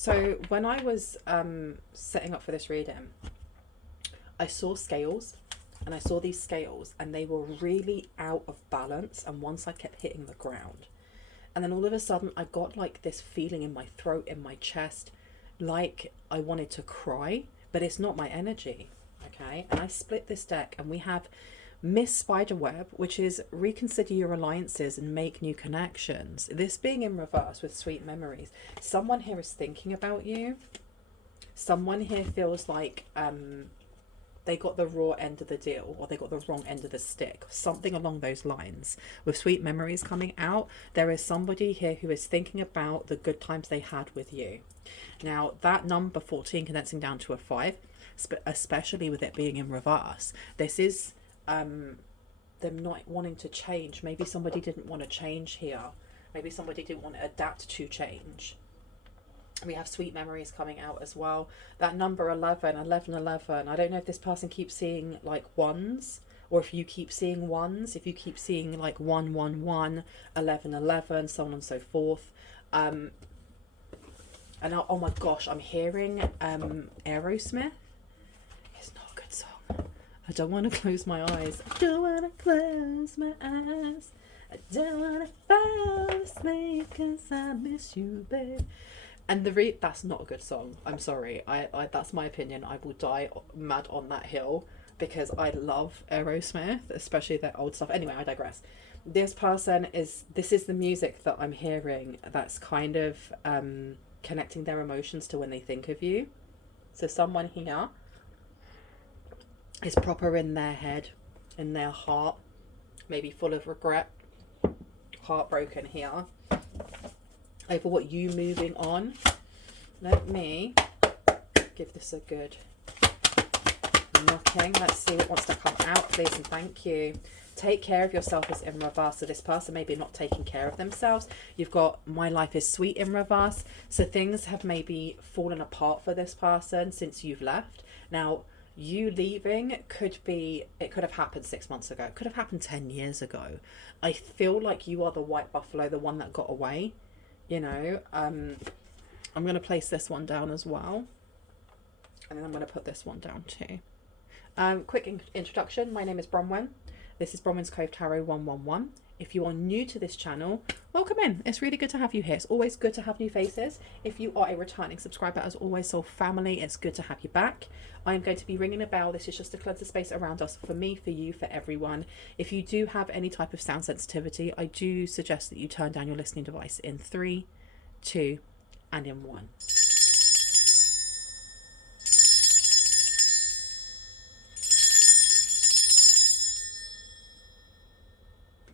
So when I was setting up for this reading, I saw scales, and I saw these scales and they were really out of balance, and one side kept hitting the ground. And then all of a sudden I got like this feeling in my throat, in my chest, like I wanted to cry, but it's not my energy. Okay. And I split this deck, and we have Miss Spiderweb, which is reconsider your alliances and make new connections. This being in reverse with sweet memories. Someone here is thinking about you. Someone here feels like they got the raw end of the deal, or they got the wrong end of the stick, something along those lines. With sweet memories coming out, there is somebody here who is thinking about the good times they had with you. Now that number 14 condensing down to a 5, especially with it being in reverse, this is them not wanting to change. Maybe somebody didn't want to change here. Maybe somebody didn't want to adapt to change. We have sweet memories coming out as well. That number 11, 11, 11. I don't know if this person keeps seeing like ones, or if you keep seeing ones, if you keep seeing like 1, 1, 1, 11, 11, so on and so forth. And oh my gosh, I'm hearing Aerosmith. It's not a good song. I don't want to close my eyes. I don't want to close my eyes. I don't want to fall asleep because I miss you, babe. And that's not a good song. I'm sorry. I that's my opinion. I will die mad on that hill because I love Aerosmith, especially their old stuff. Anyway, I digress. This is the music that I'm hearing that's kind of connecting their emotions to when they think of you. So someone here is proper in their head, in their heart, maybe full of regret, heartbroken here over what you moving on. Let me give this a good knocking. Let's see what wants to come out, please, and thank you. Take care of yourself is in reverse. So this person maybe not taking care of themselves. You've got my life is sweet in reverse. So things have maybe fallen apart for this person since you've left. Now, you leaving it could have happened 6 months ago. It could have happened 10 years ago. I feel like you are the white buffalo, the one that got away. You know, I'm going to place this one down as well. And then I'm going to put this one down too. Quick introduction. My name is Bronwyn. This is Bronwyn's Cove Tarot 111. If you are new to this channel, welcome in. It's really good to have you here. It's always good to have new faces. If you are a returning subscriber, as always, soul family, it's good to have you back. I am going to be ringing a bell. This is just to cleanse the space around us, for me, for you, for everyone. If you do have any type of sound sensitivity, I do suggest that you turn down your listening device in 3, 2, and in 1.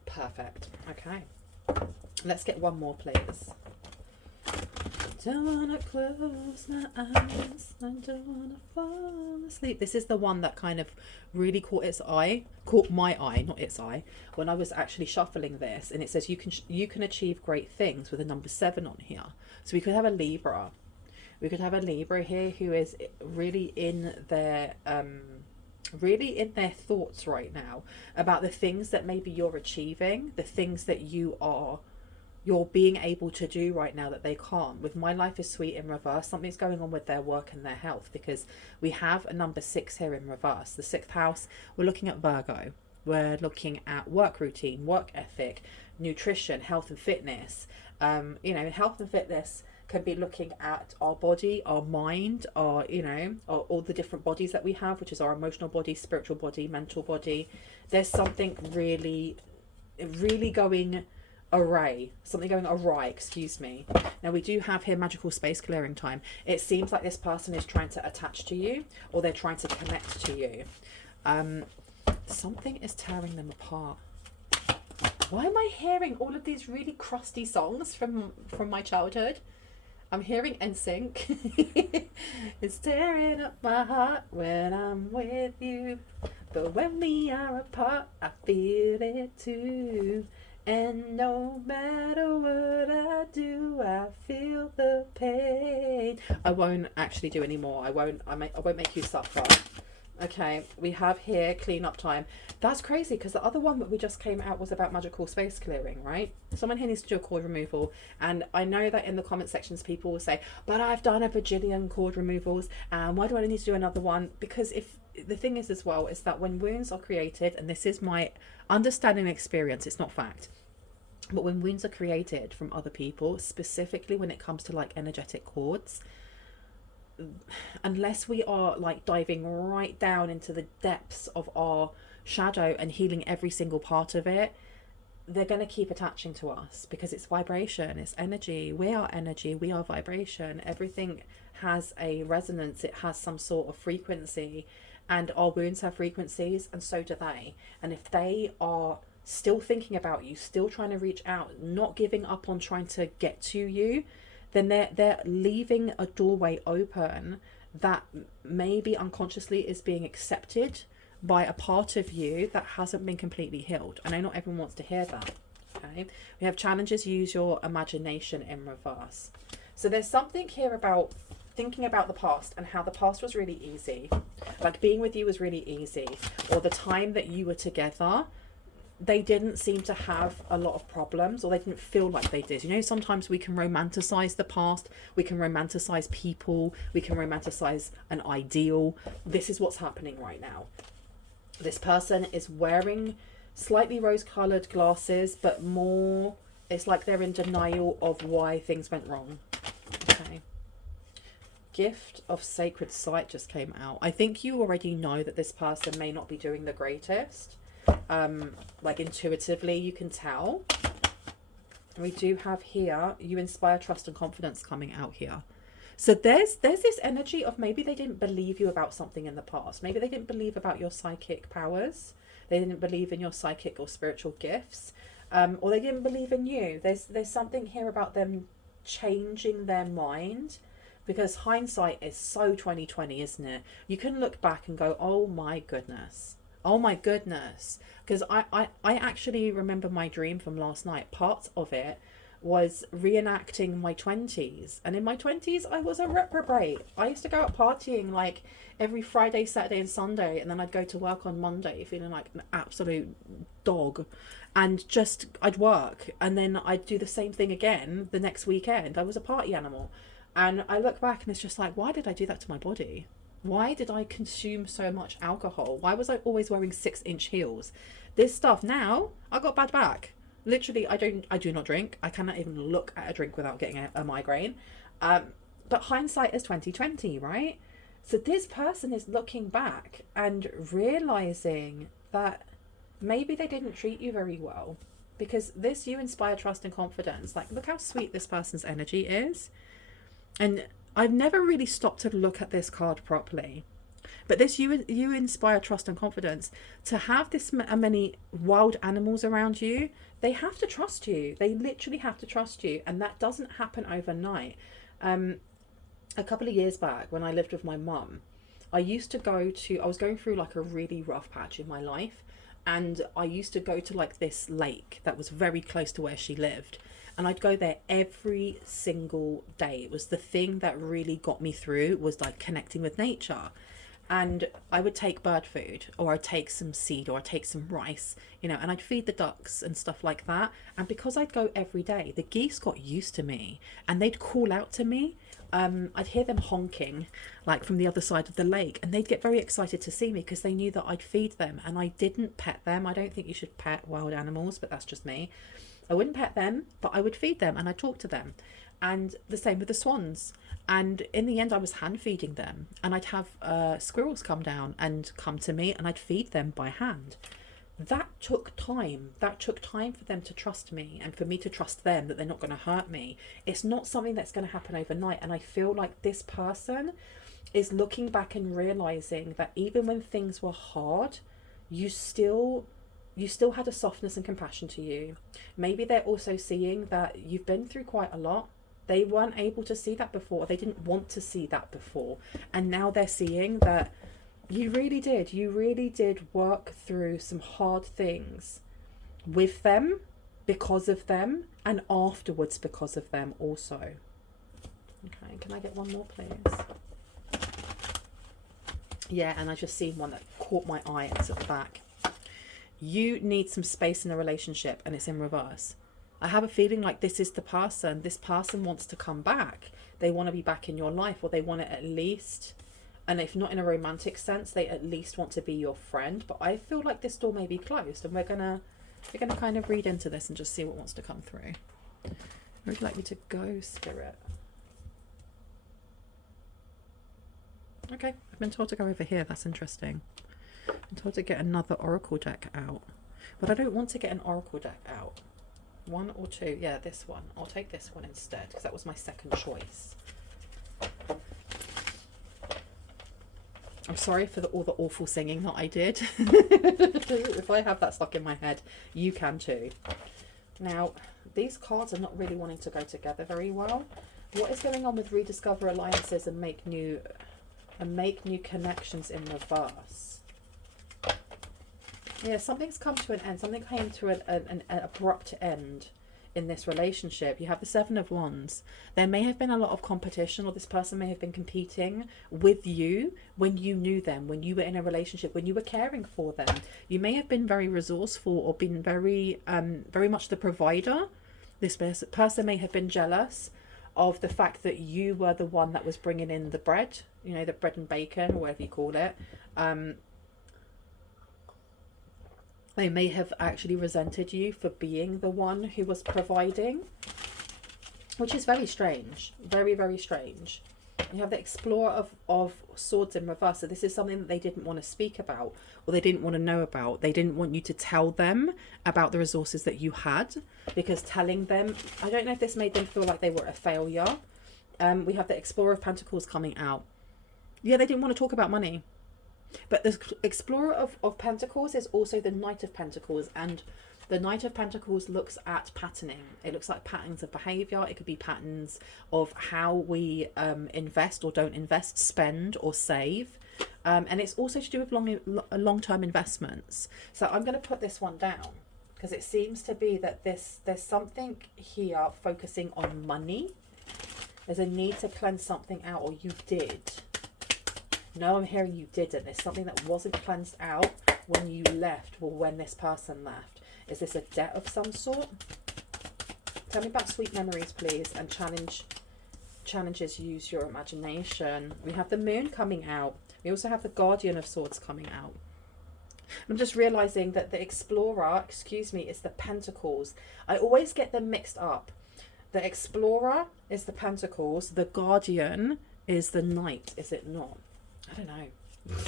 Perfect. Okay. Let's get one more, please. Don't wanna close my eyes. I don't wanna fall asleep. This is the one that kind of really caught my eye, not its eye, when I was actually shuffling this. And it says you can achieve great things with a number 7 on here. So we could have a Libra. We could have a Libra here who is really in their thoughts right now about the things that maybe you're achieving, the things that you're being able to do right now that they can't. With my life is sweet in reverse, something's going on with their work and their health, because we have a number 6 here in reverse. The 6th house, we're looking at Virgo. We're looking at work routine, work ethic, nutrition, health and fitness. Health and fitness can be looking at our body, our mind, all the different bodies that we have, which is our emotional body, spiritual body, mental body. There's something really going awry, excuse me. Now we do have here magical space clearing time. It seems like this person is trying to attach to you, or they're trying to connect to you. Something is tearing them apart. Why am I hearing all of these really crusty songs from my childhood? I'm hearing NSYNC. It's tearing up my heart when I'm with you, but when we are apart, I feel it too. And no matter what I do, I feel the pain. I won't actually do any more. I won't make you suffer. Okay, we have here clean up time. That's crazy because the other one that we just came out was about magical space clearing, right? Someone here needs to do a cord removal. And I know that in the comment sections, people will say, but I've done a bajillion cord removals. And why do I need to do another one? Because if the thing is as well, is that when wounds are created, and this is my understanding and experience, it's not fact. But when wounds are created from other people, specifically when it comes to like energetic cords, unless we are like diving right down into the depths of our shadow and healing every single part of it, they're going to keep attaching to us because it's vibration, it's energy. We are energy, we are vibration. Everything has a resonance, it has some sort of frequency, and our wounds have frequencies, and so do they. And if they are still thinking about you, still trying to reach out, not giving up on trying to get to you, then they're leaving a doorway open that maybe unconsciously is being accepted by a part of you that hasn't been completely healed. I know not everyone wants to hear that. Okay, we have challenges. Use your imagination in reverse. So there's something here about thinking about the past and how the past was really easy, like being with you was really easy, or the time that you were together, they didn't seem to have a lot of problems, or they didn't feel like they did. You know, sometimes we can romanticize the past, we can romanticize people, we can romanticize an ideal. This is what's happening right now. This person is wearing slightly rose-colored glasses, but more, it's like they're in denial of why things went wrong. Okay. Gift of Sacred Sight just came out. I think you already know that this person may not be doing the greatest. Like intuitively you can tell. We do have here, you inspire trust and confidence coming out here. So there's this energy of maybe they didn't believe you about something in the past. Maybe they didn't believe about your psychic powers. They didn't believe in your psychic or spiritual gifts. Or they didn't believe in you. There's something here about them changing their mind, because hindsight is so 2020, isn't it? You can look back and go, oh my goodness. Oh my goodness. Because I actually remember my dream from last night. Part of it was reenacting my 20s. And in my 20s, I was a reprobate. I used to go out partying like every Friday, Saturday and Sunday. And then I'd go to work on Monday feeling like an absolute dog. And just, I'd work. And then I'd do the same thing again the next weekend. I was a party animal. And I look back and it's just like, why did I do that to my body? Why did I consume so much alcohol? Why was I always wearing 6-inch heels? This stuff now, I got bad back. Literally, I do not drink. I cannot even look at a drink without getting a migraine. But hindsight is 2020, right? So this person is looking back and realizing that maybe they didn't treat you very well, because this, you inspire trust and confidence. Like, look how sweet this person's energy is. And I've never really stopped to look at this card properly. But this, you inspire trust and confidence. To have this many wild animals around you, they have to trust you. They literally have to trust you. And that doesn't happen overnight. A couple of years back when I lived with my mum, I was going through like a really rough patch in my life. And I used to go to like this lake that was very close to where she lived. And I'd go there every single day. It was the thing that really got me through, was like connecting with nature. And I would take bird food, or I'd take some seed, or I'd take some rice, you know, and I'd feed the ducks and stuff like that. And because I'd go every day, the geese got used to me and they'd call out to me. I'd hear them honking like from the other side of the lake, and they'd get very excited to see me because they knew that I'd feed them. And I didn't pet them. I don't think you should pet wild animals, but that's just me. I wouldn't pet them, but I would feed them and I'd talk to them. And the same with the swans. And in the end, I was hand feeding them, and I'd have squirrels come down and come to me, and I'd feed them by hand. That took time. That took time for them to trust me, and for me to trust them that they're not going to hurt me. It's not something that's going to happen overnight. And I feel like this person is looking back and realizing that even when things were hard, you still had a softness and compassion to you. Maybe they're also seeing that you've been through quite a lot. They weren't able to see that before. They didn't want to see that before. And now they're seeing that you really did work through some hard things with them, because of them, and afterwards because of them also. Okay, can I get one more, please? Yeah, and I just seen one that caught my eye. It's at the back. You need some space in a relationship, and it's in reverse. I have a feeling like this is the person. This person wants to come back. They want to be back in your life, or they want to at least, and if not in a romantic sense, they at least want to be your friend. But I feel like this door may be closed, and we're gonna kind of read into this and just see what wants to come through. Where would you like me to go, Spirit? Okay, I've been told to go over here. That's interesting. I'm told to get another oracle deck out, but I don't want to get an oracle deck out. One or two? Yeah, this one. I'll take this one instead because that was my second choice. I'm sorry for all the awful singing that I did. If I have that stuck in my head, you can too. Now, these cards are not really wanting to go together very well. What is going on with rediscover alliances and make new connections in reverse? Yeah, something's come to an end. Something came to an abrupt end in this relationship. You have the Seven of Wands. There may have been a lot of competition, or this person may have been competing with you when you knew them, when you were in a relationship, when you were caring for them. You may have been very resourceful or been very much the provider. This person may have been jealous of the fact that you were the one that was bringing in the bread, you know, the bread and bacon, or whatever you call it. They may have actually resented you for being the one who was providing, which is very strange. Very, very strange. You have the Explorer of Swords in reverse. So this is something that they didn't want to speak about, or they didn't want to know about. They didn't want you to tell them about the resources that you had, because telling them, I don't know if this made them feel like they were a failure. We have the Explorer of Pentacles coming out. Yeah, they didn't want to talk about money. But the Explorer of Pentacles is also the Knight of Pentacles, and the Knight of Pentacles looks at patterning. It looks like patterns of behaviour. It could be patterns of how we invest or don't invest, spend or save. And it's also to do with long-term investments. So I'm going to put this one down because it seems to be that there's something here focusing on money. There's a need to cleanse something out, or you did. No, I'm hearing you didn't. There's something that wasn't cleansed out when you left, or when this person left. Is this a debt of some sort? Tell me about sweet memories, please, and challenges. Use your imagination. We have the Moon coming out. We also have the Guardian of Swords coming out. I'm just realizing that the Explorer, is the Pentacles. I always get them mixed up. The Explorer is the Pentacles. The Guardian is the Knight, is it not? I don't know.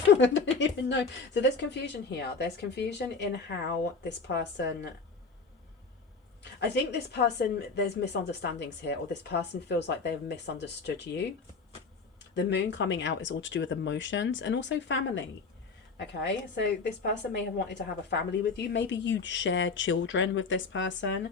I don't even know. So there's confusion here. There's confusion in how this person... I think this person, there's misunderstandings here, or this person feels like they've misunderstood you. The Moon coming out is all to do with emotions and also family. Okay, so this person may have wanted to have a family with you. Maybe you share children with this person.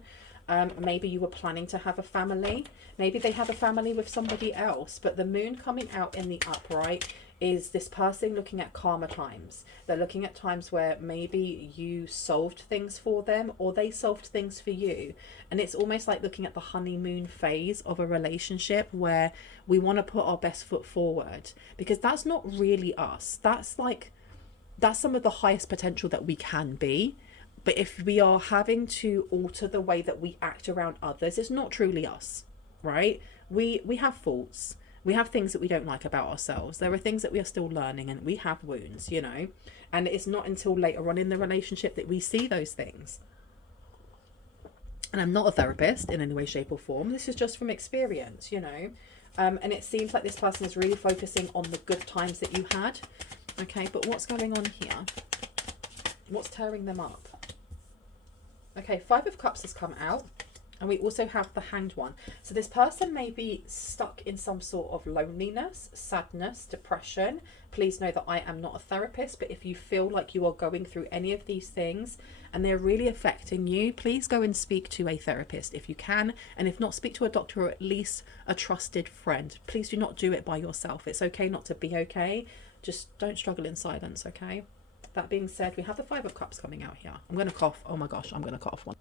Maybe you were planning to have a family. Maybe they have a family with somebody else. But the Moon coming out in the upright is this person looking at karma times. They're looking at times where maybe you solved things for them, or they solved things for you. And it's almost like looking at the honeymoon phase of a relationship, where we want to put our best foot forward, because that's not really us. That's some of the highest potential that we can be. But if we are having to alter the way that we act around others, it's not truly us, right? We have faults. We have things that we don't like about ourselves. There are things that we are still learning, and we have wounds, you know. And it's not until later on in the relationship that we see those things. And I'm not a therapist in any way, shape or form. This is just from experience, you know. And it seems like this person is really focusing on the good times that you had. Okay, but what's going on here? What's tearing them up? Okay, Five of Cups has come out. And we also have the Hanged One. So this person may be stuck in some sort of loneliness, sadness, depression. Please know that I am not a therapist, but if you feel like you are going through any of these things and they're really affecting you, please go and speak to a therapist if you can. And if not, speak to a doctor, or at least a trusted friend. Please do not do it by yourself. It's okay not to be okay. Just don't struggle in silence, okay? That being said, we have the Five of Cups coming out here. I'm going to cough. Oh my gosh, I'm going to cough one.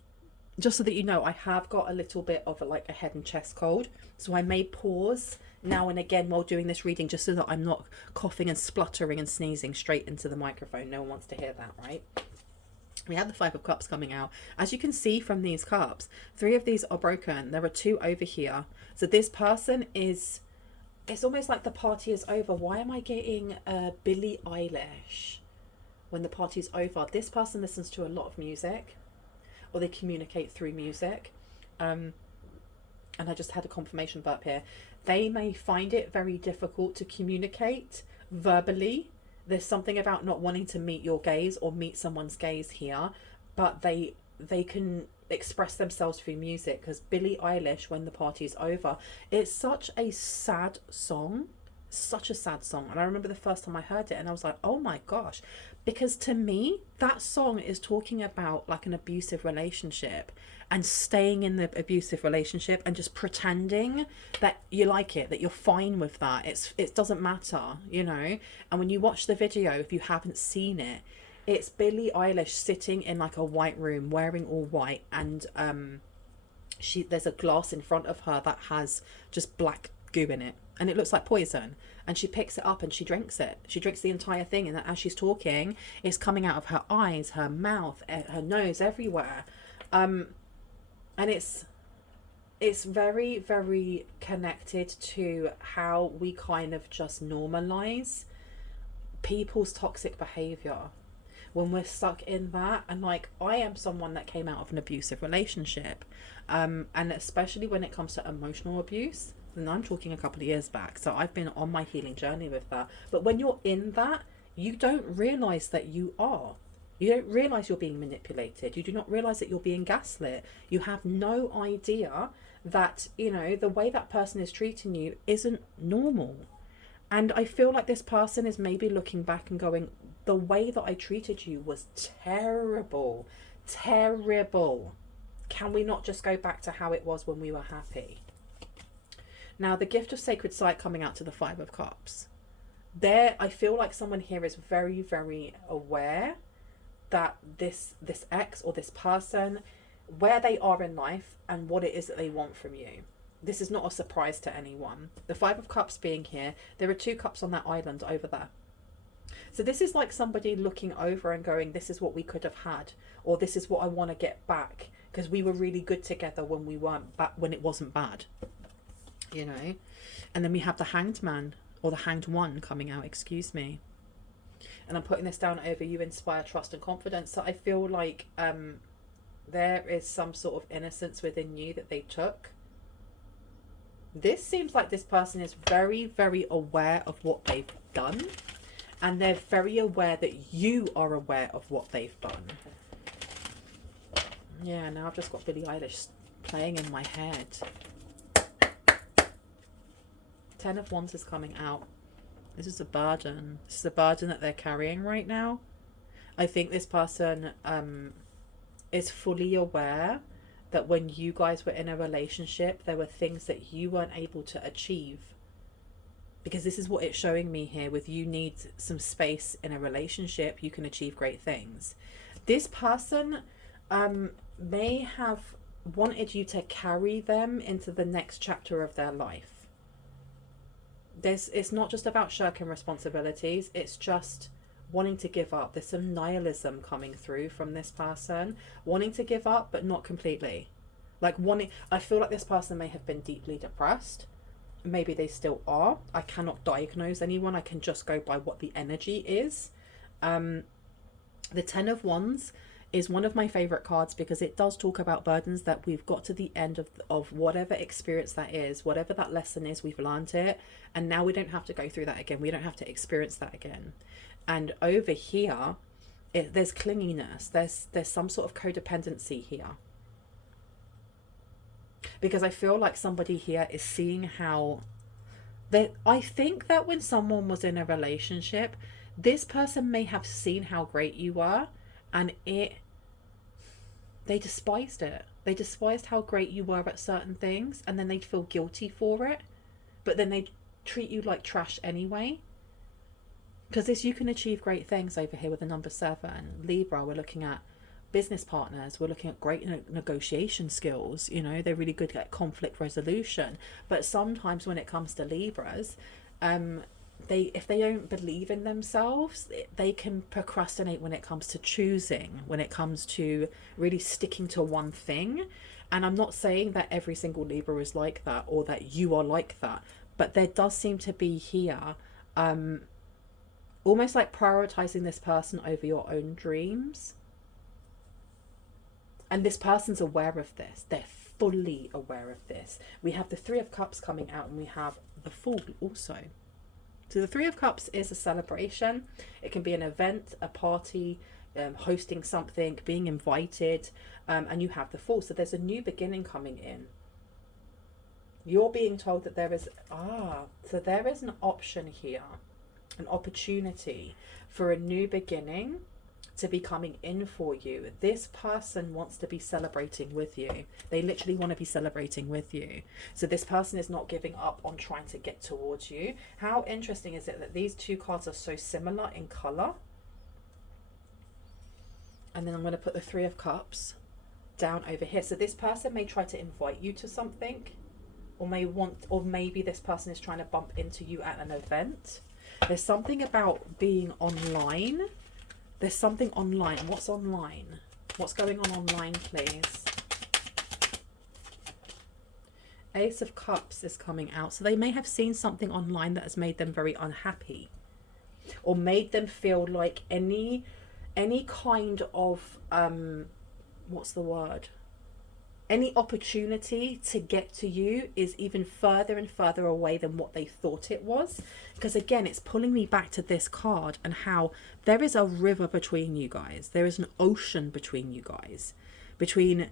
just so that you know, I have got a little bit of a head and chest cold, so I may pause now and again while doing this reading, just so that I'm not coughing and spluttering and sneezing straight into the microphone. No one wants to hear that, right? We have the Five of Cups coming out. As you can see from these cups, 3 of these are broken. There are 2 over here. So this person is, it's almost like the party is over. Why am I getting Billie Eilish when the party is over? This person listens to a lot of music, or they communicate through music. And I just had a confirmation burp here. They may find it very difficult to communicate verbally. There's something about not wanting to meet your gaze or meet someone's gaze here, but they can express themselves through music, because Billie Eilish, When the Party's Over, it's such a sad song, such a sad song. And I remember the first time I heard it and I was like, oh my gosh, because to me that song is talking about like an abusive relationship and staying in the abusive relationship and just pretending that you like it, that you're fine with that. It doesn't matter, you know. And when you watch the video, if you haven't seen it, it's Billie Eilish sitting in like a white room wearing all white, and there's a glass in front of her that has just black goo in it, and it looks like poison, and she picks it up and she drinks it. She drinks the entire thing, and as she's talking, it's coming out of her eyes, her mouth, her nose, everywhere. And it's very, very connected to how we kind of just normalize people's toxic behavior when we're stuck in that. And like, I am someone that came out of an abusive relationship, and especially when it comes to emotional abuse, and I'm talking a couple of years back, so I've been on my healing journey with that. But when you're in that, you don't realize that you are. You don't realize you're being manipulated. You do not realize that you're being gaslit. You have no idea that, you know, the way that person is treating you isn't normal. And I feel like this person is maybe looking back and going, the way that I treated you was terrible. Terrible. Can we not just go back to how it was when we were happy? Now, the gift of sacred sight coming out to the 5 of Cups. There, I feel like someone here is very, very aware that this ex or this person, where they are in life and what it is that they want from you. This is not a surprise to anyone. The 5 of Cups being here, there are 2 cups on that island over there. So this is like somebody looking over and going, this is what we could have had, or this is what I want to get back, because we were really good together when we weren't when it wasn't bad, you know. And then we have the Hanged Man, or the Hanged One coming out, excuse me. And I'm putting this down over you, inspire trust and confidence. So I feel like there is some sort of innocence within you that they took. This seems like this person is very, very aware of what they've done. And they're very aware that you are aware of what they've done. Yeah, now I've just got Billie Eilish playing in my head. 10 of Wands is coming out. This is a burden. This is a burden that they're carrying right now. I think this person is fully aware that when you guys were in a relationship, there were things that you weren't able to achieve. Because this is what it's showing me here. With you need some space in a relationship, you can achieve great things. This person may have wanted you to carry them into the next chapter of their life. It's not just about shirking responsibilities, it's just wanting to give up. There's some nihilism coming through from this person, wanting to give up but not completely. Like I feel like this person may have been deeply depressed. Maybe they still are. I cannot diagnose anyone. I can just go by what the energy is. The 10 of Wands is one of my favorite cards because it does talk about burdens, that we've got to the end of whatever experience that is, whatever that lesson is, we've learned it, and now we don't have to go through that again. We don't have to experience that again. And over here, there's clinginess. There's some sort of codependency here. Because I feel like somebody here is seeing how I think that when someone was in a relationship, this person may have seen how great you were, and they despised it. They despised how great you were at certain things, and then they'd feel guilty for it, but then they'd treat you like trash anyway. Because you can achieve great things over here with the number 7. Libra, we're looking at business partners. We're looking at great negotiation skills. You know, they're really good at conflict resolution. But sometimes when it comes to Libras, if they don't believe in themselves, they can procrastinate when it comes to choosing, when it comes to really sticking to one thing. And I'm not saying that every single Libra is like that, or that you are like that, but there does seem to be here almost like prioritizing this person over your own dreams. And this person's aware of this. They're fully aware of this. We have the Three of Cups coming out, and we have the Fool also. So the Three of Cups is a celebration. It can be an event, a party, hosting something, being invited, and you have the Fool. So there's a new beginning coming in. You're being told that there is, so there is an option here, an opportunity for a new beginning to be coming in for you. This person wants to be celebrating with you. They literally want to be celebrating with you. So this person is not giving up on trying to get towards you. How interesting is it that these two cards are so similar in color? And then I'm going to put the Three of Cups down over here. So this person may try to invite you to something, or maybe this person is trying to bump into you at an event. There's something about being online. There's something online. What's online? What's going on online, please? Ace of Cups is coming out. So they may have seen something online that has made them very unhappy, or made them feel like any kind of what's the word? Any opportunity to get to you is even further and further away than what they thought it was. Because again, it's pulling me back to this card and how there is a river between you guys. There is an ocean between you guys. Between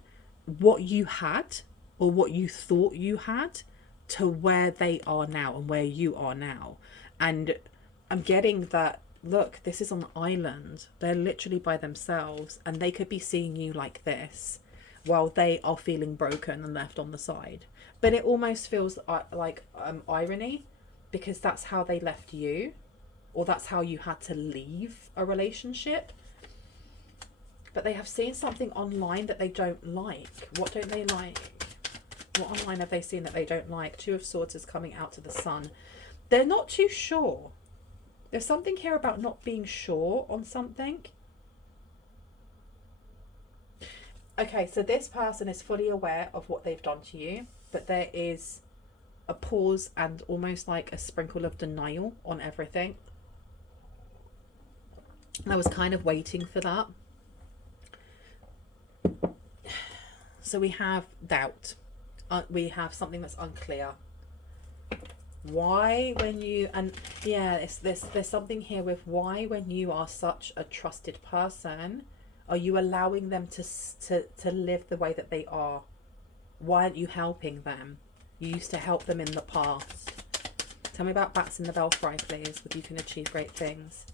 what you had, or what you thought you had, to where they are now and where you are now. And I'm getting that, look, this is an island. They're literally by themselves, and they could be seeing you like this, while they are feeling broken and left on the side. But it almost feels like irony, because that's how they left you, or that's how you had to leave a relationship. But they have seen something online that they don't like. What don't they like? What online have they seen that they don't like? Two of Swords is coming out to the Sun. They're not too sure. There's something here about not being sure on something. Okay, so this person is fully aware of what they've done to you, but there is a pause and almost like a sprinkle of denial on everything. I was kind of waiting for that. So we have doubt. We have something that's unclear. Why when you, and yeah, there's something here with why when you are such a trusted person, are you allowing them to live the way that they are? Why aren't you helping them? You used to help them in the past. Tell me about bats in the belfry, please, with you can achieve great things.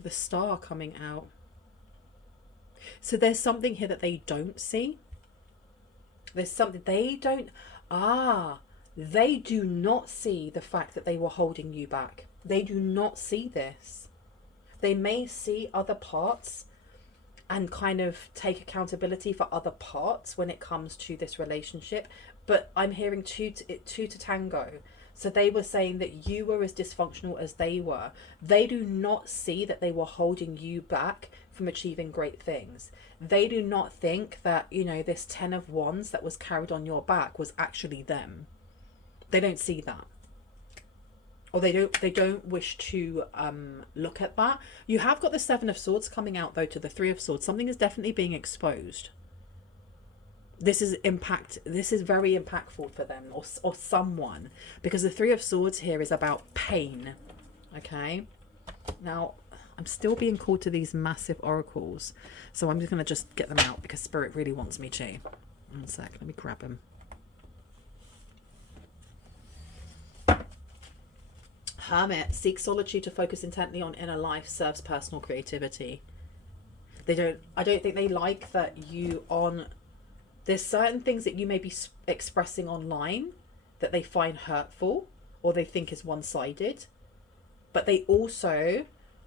The Star coming out. So there's something here that they don't see. There's something they don't, they do not see the fact that they were holding you back. They do not see this. They may see other parts and kind of take accountability for other parts when it comes to this relationship. But I'm hearing two to tango. So they were saying that you were as dysfunctional as they were. They do not see that they were holding you back from achieving great things. They do not think that, you know, this 10 of Wands that was carried on your back was actually them. They don't see that. Or they don't wish to look at that. You have got the Seven of Swords coming out though to the Three of Swords. Something is definitely being exposed. This is very impactful for them or someone, because the Three of Swords here is about pain. Okay. Now I'm still being called to these massive oracles, so I'm just going to just get them out because Spirit really wants me to. One sec, let me grab them. Hermit, seek solitude to focus intently on inner life, serves personal creativity. I don't think they like that there's certain things that you may be expressing online that they find hurtful or they think is one-sided, but they also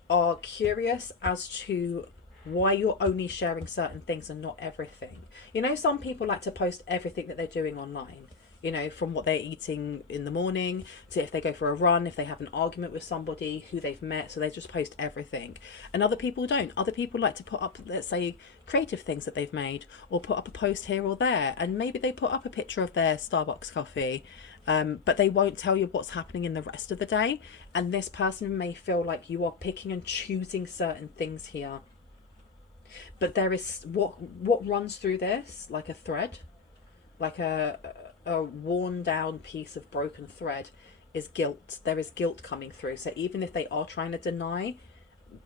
are curious as to why you're only sharing certain things and not everything. You know, some people like to post everything that they're doing online, you know, from what they're eating in the morning to if they go for a run, if they have an argument with somebody, who they've met, so they just post everything. And other people don't. Other people like to put up, let's say, creative things that they've made, or put up a post here or there, and maybe they put up a picture of their Starbucks coffee, but they won't tell you what's happening in the rest of the day. And this person may feel like you are picking and choosing certain things here. But there is what runs through this like a thread, like a worn down piece of broken thread, is guilt. There is guilt coming through. So even if they are trying to deny,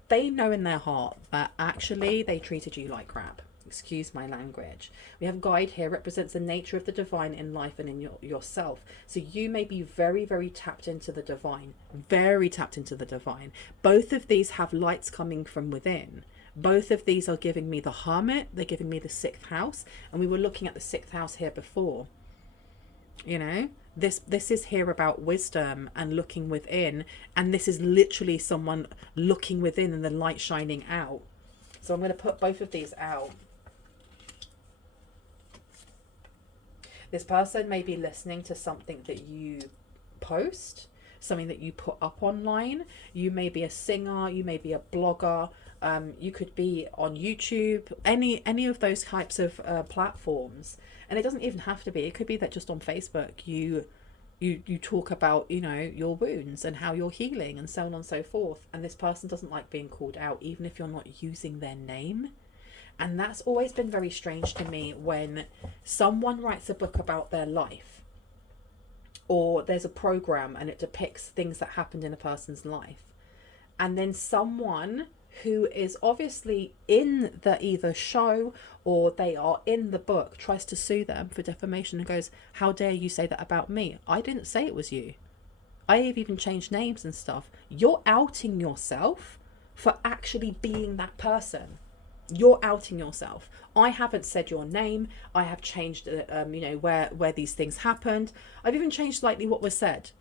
they know in their heart that actually they treated you like crap. Excuse my language. We have guide here, represents the nature of the divine in life and in yourself. So you may be very, very tapped into the divine, very tapped into the divine. Both of these have lights coming from within. Both of these are giving me the Hermit. They're giving me the 6th house. And we were looking at the 6th house here before. You know, this is here about wisdom and looking within. And this is literally someone looking within and the light shining out. So I'm going to put both of these out. This person may be listening to something that you post, something that you put up online. You may be a singer, you may be a blogger, you could be on YouTube, any of those types of platforms. And it doesn't even have to be. It could be that just on Facebook you talk about, you know, your wounds and how you're healing and so on and so forth. And this person doesn't like being called out, even if you're not using their name. And that's always been very strange to me when someone writes a book about their life, or there's a program and it depicts things that happened in a person's life. And then someone who is obviously in the either show or they are in the book tries to sue them for defamation and goes, how dare you say that about me? I didn't say it was you. I have even changed names and stuff. You're outing yourself for actually being that person. You're outing yourself. I haven't said your name. I have changed, you know, where these things happened. I've even changed slightly what was said.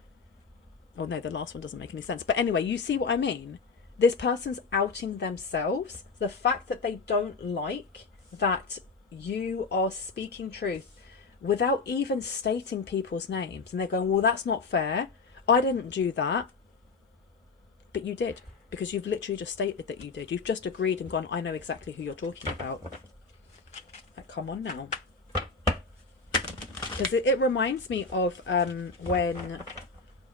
Oh no, the last one doesn't make any sense. But anyway, you see what I mean? This person's outing themselves. The fact that they don't like that you are speaking truth without even stating people's names. And they're going, well, that's not fair. I didn't do that. But you did. Because you've literally just stated that you did. You've just agreed and gone, I know exactly who you're talking about. Like, come on now. Because it reminds me of when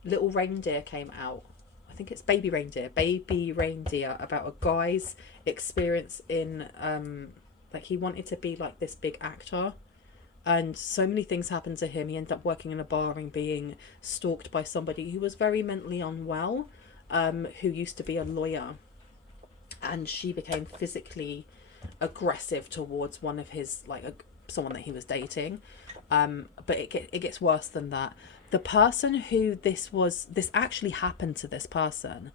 Little Reindeer came out. I think it's Baby Reindeer, about a guy's experience in, like, he wanted to be like this big actor. And so many things happened to him. He ended up working in a bar and being stalked by somebody who was very mentally unwell. Who used to be a lawyer, and she became physically aggressive towards one of his, like, someone that he was dating. But it gets worse than that. The person who this actually happened to this person,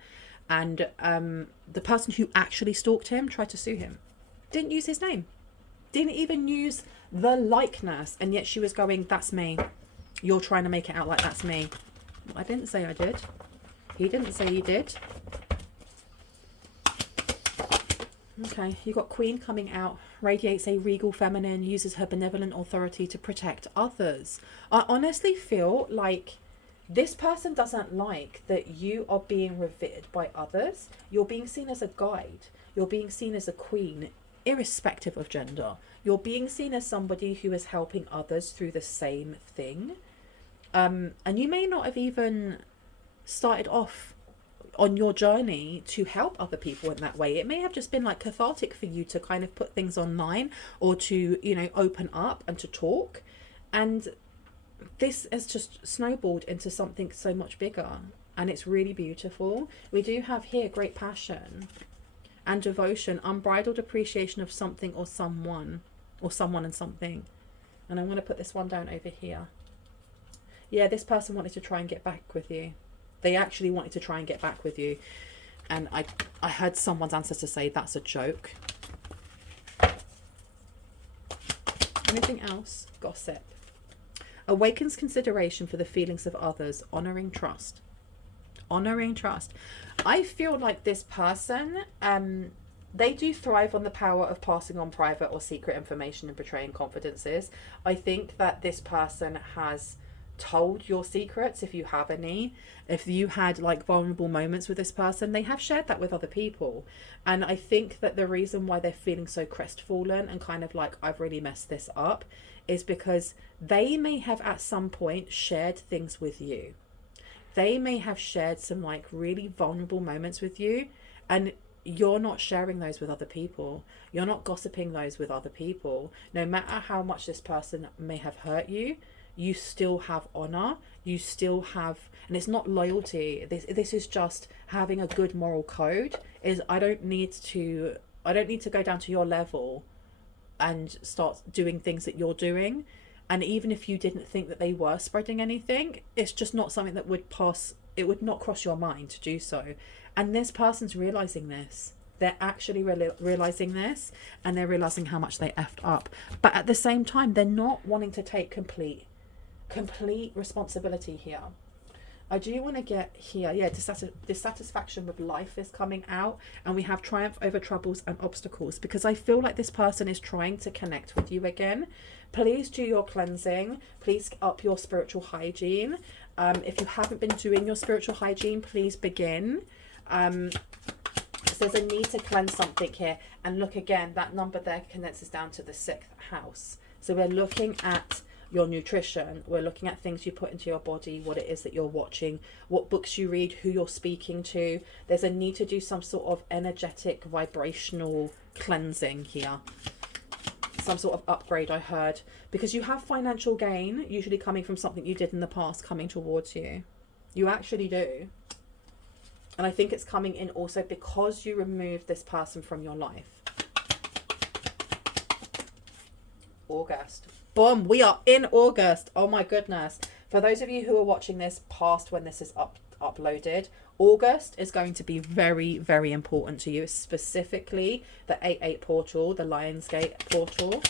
and the person who actually stalked him tried to sue him. Didn't use his name, didn't even use the likeness, and yet she was going, that's me. You're trying to make it out like that's me. I didn't say I did. He didn't say he did. Okay, you got Queen coming out. Radiates a regal feminine, uses her benevolent authority to protect others. I honestly feel like this person doesn't like that you are being revered by others. You're being seen as a guide. You're being seen as a queen, irrespective of gender. You're being seen as somebody who is helping others through the same thing. And you may not have even started off on your journey to help other people in that way. It may have just been like cathartic for you to kind of put things online, or to, you know, open up and to talk. And this has just snowballed into something so much bigger, and it's really beautiful. We do have here great passion and devotion, unbridled appreciation of something or someone, or someone and something. And I'm going to put this one down over here. Yeah, this person wanted to try and get back with you. They actually wanted to try and get back with you. And I heard someone's answer to say that's a joke. Anything else? Gossip. Awakens consideration for the feelings of others. Honouring trust. Honouring trust. I feel like this person They do thrive on the power of passing on private or secret information and betraying confidences. I think that this person has told your secrets, if you have any. If you had like vulnerable moments with this person, they have shared that with other people. And I think that the reason why they're feeling so crestfallen and kind of like, I've really messed this up, is because they may have at some point shared things with you. They may have shared some like really vulnerable moments with you, and you're not sharing those with other people. You're not gossiping those with other people. No matter how much this person may have hurt you, you still have honor. You still have, and it's not loyalty. This is just having a good moral code. Is I don't need to go down to your level and start doing things that you're doing. And even if you didn't think that they were spreading anything, it's just not something that would pass. It would not cross your mind to do so. And this person's realizing this. They're actually realizing this, and they're realizing how much they effed up. But at the same time, they're not wanting to take complete responsibility here. I do want to get here, yeah, dissatisfaction with life is coming out, and we have triumph over troubles and obstacles, because I feel like this person is trying to connect with you again. Please do your cleansing. Please up your spiritual hygiene. If you haven't been doing your spiritual hygiene, please begin. So there's a need to cleanse something here. And look again, that number there condenses down to the 6th house. So we're looking at your nutrition. We're looking at things you put into your body, what it is that you're watching, what books you read, who you're speaking to. There's a need to do some sort of energetic, vibrational cleansing here. Some sort of upgrade, I heard. Because you have financial gain, usually coming from something you did in the past, coming towards you. You actually do. And I think it's coming in also because you removed this person from your life. August. Boom, we are in August. Oh my goodness. For those of you who are watching this past when this is uploaded, August is going to be very, very important to you, specifically the 8-8 portal, the Lionsgate portal.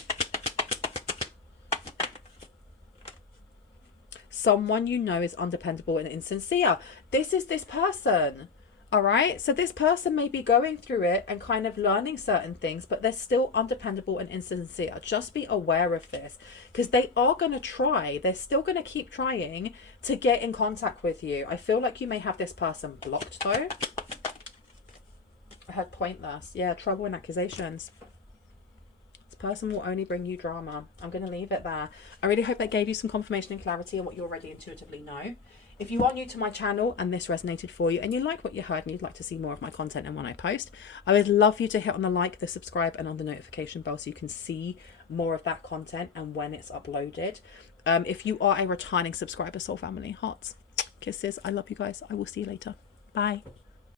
Someone you know is undependable and insincere. This is this person. All right, so this person may be going through it and kind of learning certain things, but they're still undependable and insincere. Just be aware of this, because they are going to try. They're still going to keep trying to get in contact with you. I feel like you may have this person blocked though. I had pointless. Yeah, trouble and accusations. This person will only bring you drama. I'm going to leave it there. I really hope that gave you some confirmation and clarity on what you already intuitively know. If you are new to my channel and this resonated for you and you like what you heard and you'd like to see more of my content and when I post, I would love for you to hit on the like, the subscribe and on the notification bell so you can see more of that content and when it's uploaded. If you are a returning subscriber, soul family, hearts, kisses, I love you guys. I will see you later. Bye.